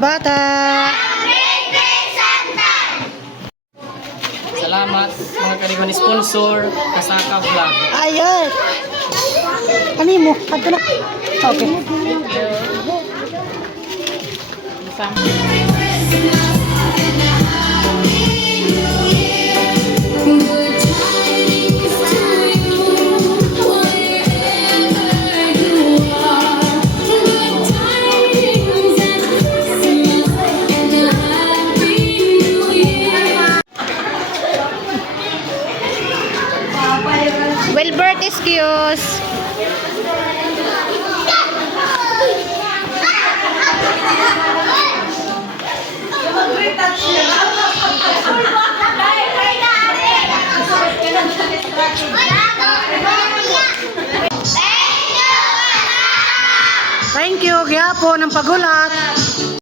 bata. Salamat mga kaligon sponsor Kasaka Vlog. Ayun. Ano mo? Ato na. Okay. Wilbert, excuse. Thank you, Giapo, ng pagulat.